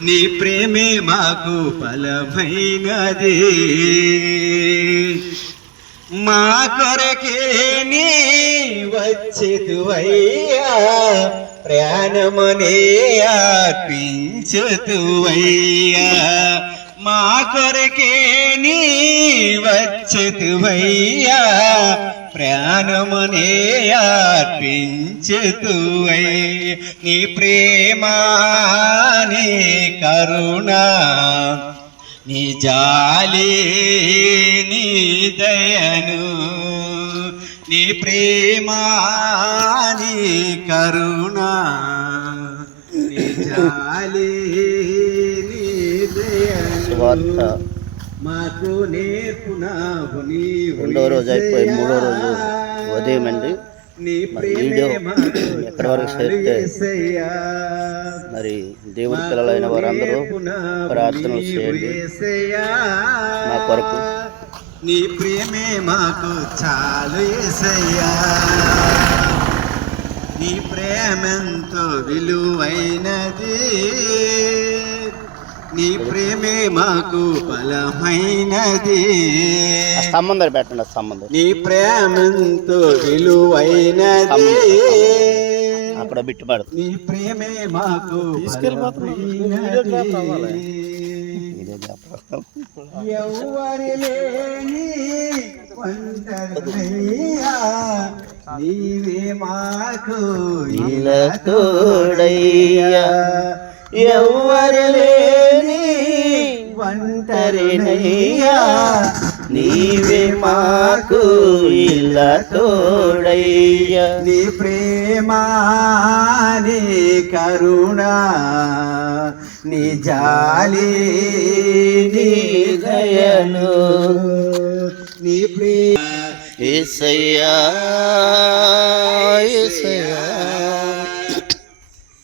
నీ ప్రేమే మాకు బలమైనది మా కొరకే నీ వచ్చేతువయ్యా ప్రాణమునే అర్పించుతువయ్యా మా కొరకే నీ వచ్చేతువయ్యా ప్రాణమునే అర్పించుతువయ్యా నీ ప్రేమ నీ కరుణ నీ జాలి నీ దయను నీ ప్రేమ నీ కరుణ నీ జాలి నీ దయను మాకు నేర్పునావు నీవు రెండో రోజు అయిపోయి మూడో రోజు ఉదయం అండి వీడియో ఎక్కడి వరకు చేస్తే మరి దేవుడి పిల్లలైన వారందరూ ప్రార్థనలు చేయండి మా కొరకు. నీ ప్రేమే మాకు చాలు యేసయ్యా నీ ప్రేమెంతో విలువైనది నీ ప్రేమే మాకు బలమైనది సంబంధం పెట్టండి సంబంధం నీ ప్రేమంతో విలువైనది అక్కడ బిట్టుపడు నీ ప్రేమే మాకు ఎవరి లేని ఒంటరినయ్యా నీవే మాకు ఇలా తోడయ్యా ఎవరి లేని ఒంటరినయ్యా నీవే మాకు ఇలా తోడయ్యా నీ ప్రేమ నీ కరుణ నీ జాలి నీ దయను నీ ప్రేమ యేసయ్యా యేసయ్యా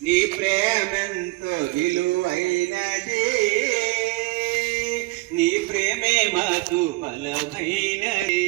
నీ ప్రేమెంతో విలువైనది నీ ప్రేమే మాకు బలమైనది.